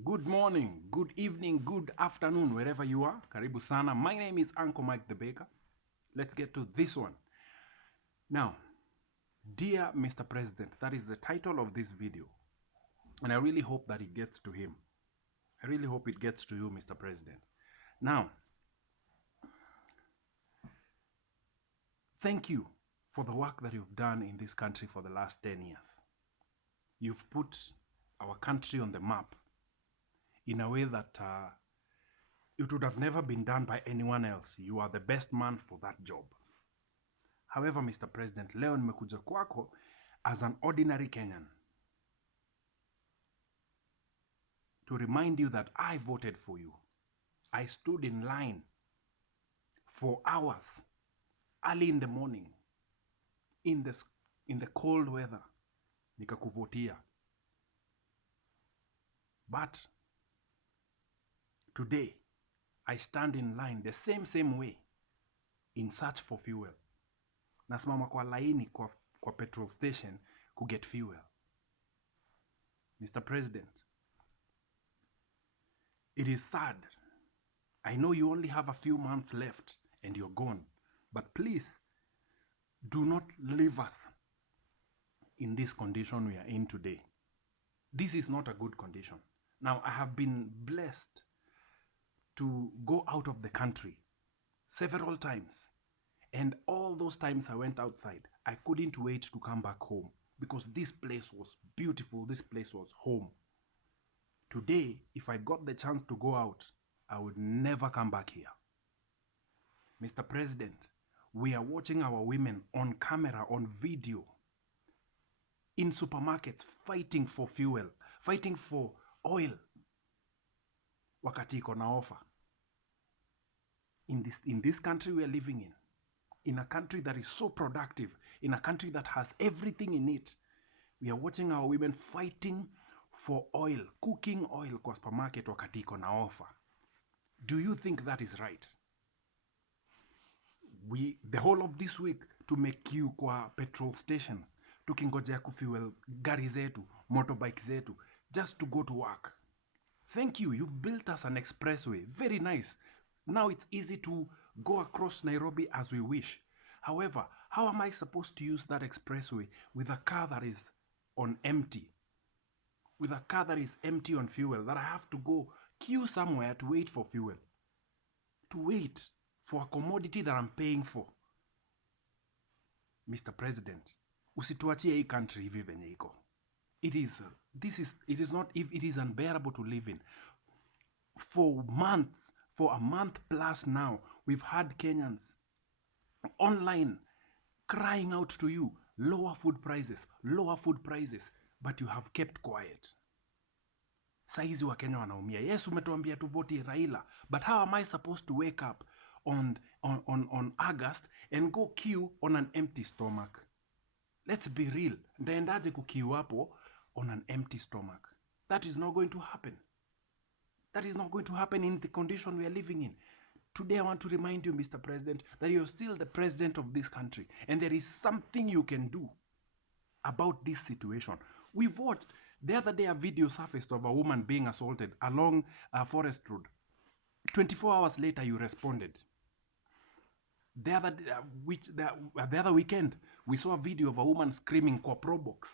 Good morning, good evening, good afternoon, wherever you are. Karibu sana. My name is Uncle Mike the Baker. Let's get to this one. Now, dear Mr. President, that is the title of this video. And I really hope that it gets to him. I really hope it gets to you, Mr. President. Now, thank you for the work that you've done in this country for the last 10 years. You've put our country on the map in a way that it would have never been done by anyone else. You are the best man for that job. However, Mr. President, leo nimekuja kwako as an ordinary Kenyan to remind you that I voted for you. I stood in line for hours, early in the morning, in the cold weather, nikakuvotia. But today, I stand in line the same way in search for fuel. Nasimama kwa laini kwa petrol station get fuel. Mr. President, it is sad. I know you only have a few months left and you're gone. But please, do not leave us in this condition we are in today. This is not a good condition. Now, I have been blessed to go out of the country several times. And all those times I went outside, I couldn't wait to come back home because this place was beautiful. This place was home. Today, if I got the chance to go out, I would never come back here. Mr. President, we are watching our women on camera, on video, in supermarkets, fighting for fuel, fighting for oil, wakati iko na offer. In this country we are living in a country that is so productive, in a country that has everything in it, we are watching our women fighting for oil, cooking oil kwa supermarket wakati iko na offer. Do you think that is right? The whole of this week tumequeue kwa petrol stations tukingojea kufuel gari zetu, motorbike zetu, just to go to work. Thank you. You've built us an expressway. Very nice. Now it's easy to go across Nairobi as we wish. However, how am I supposed to use that expressway with a car that is on empty? With a car that is empty on fuel, that I have to go queue somewhere to wait for fuel. To wait for a commodity that I'm paying for. Mr. President, usituachie hii country hivi venye iko. It is unbearable to live in. For a month plus now, we've had Kenyans online crying out to you, lower food prices, but you have kept quiet. Saizi wa Kenya wanaumia. Yes, umetuambia tuvoti Raila, but how am I supposed to wake up on August and go queue on an empty stomach? Let's be real. Ndaendaje kuqueue hapo on an empty stomach? That is not going to happen. That is not going to happen in the condition we are living in. Today I want to remind you, Mr. President, that you're still the president of this country and there is something you can do about this situation. We've watched the other day a video surfaced of a woman being assaulted along a forest road. 24 hours later you responded. The other weekend we saw a video of a woman screaming kwa probox.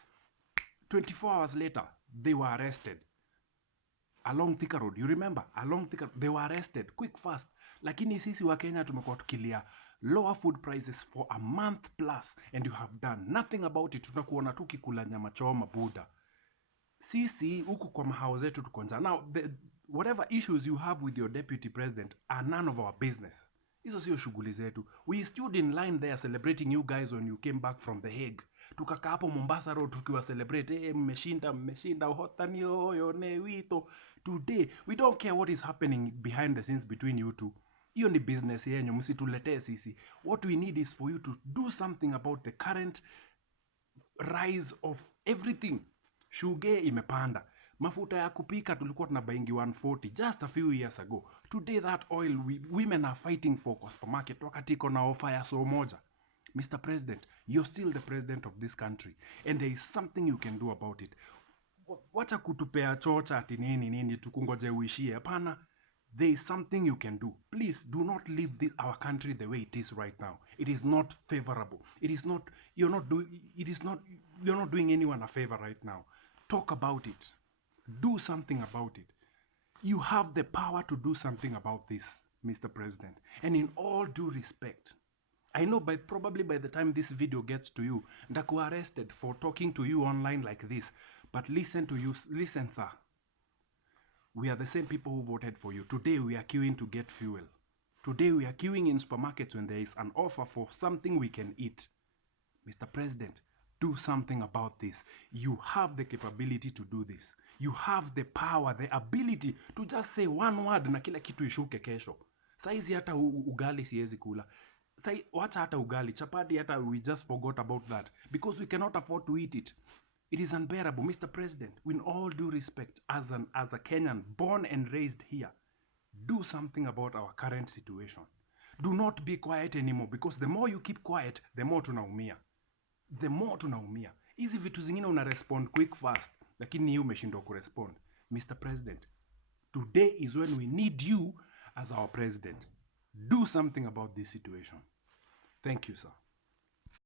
24 hours later they were arrested along Thika Road. You remember? Along Thika Road. They were arrested quick fast. Lakini sisi wa Kenya tumekuwa tukilia lower food prices for a month plus and you have done nothing about it. Tunakuona tu kikula nyama choma buda. Sisi huku kwa mahao zetu tuko njaa. Now whatever issues you have with your deputy president are none of our business. Hizo sio shughuli zetu. We stood in line there celebrating you guys when you came back from The Hague. Tukakaa hapo Mombasa Road tukiwa celebrate, mmeshinda hotani oyo ne wito. Today we don't care what is happening behind the scenes between you two. Hiyo ni business yenyu, msituletee sisi. What we need is for you to do something about the current rise of everything. Shuge imepanda. Mafuta ya kupika tulikuwa tunabaingi 140 just a few years ago. Today that oil women are fighting for kwa supermarket wakati iko na offer ya so moja. Mr. President, you're still the president of this country and there is something you can do about it. Wacha kutupea chocha ati nini nini tukungoje uishie. Hapana, there is something you can do. Please do not leave our country the way it is right now. It is not favorable. It is not, you're not doing anyone a favor right now. Talk about it. Do something about it. You have the power to do something about this, Mr. President. And in all due respect, I know probably by the time this video gets to you, ndakuwa arrested for talking to you online like this. But listen, sir. We are the same people who voted for you. Today we are queuing to get fuel. Today we are queuing in supermarkets when there is an offer for something we can eat. Mr. President, do something about this. You have the capability to do this. You have the power, the ability to just say one word na kila kitu ishuke kesho. Saizi hata ugali siwezi kula. Wacha hata ugali, chapati hata we just forgot about that because we cannot afford to eat it. It is unbearable, Mr. President. With all due respect, as a Kenyan born and raised here, do something about our current situation. Do not be quiet anymore because the more you keep quiet, the more tunaumia. The more tunaumia. Hizi vitu zingine una respond quick fast, lakini hii umeshindwa kurespond. Mr. President, today is when we need you as our president. Do something about this situation. Thank you, sir.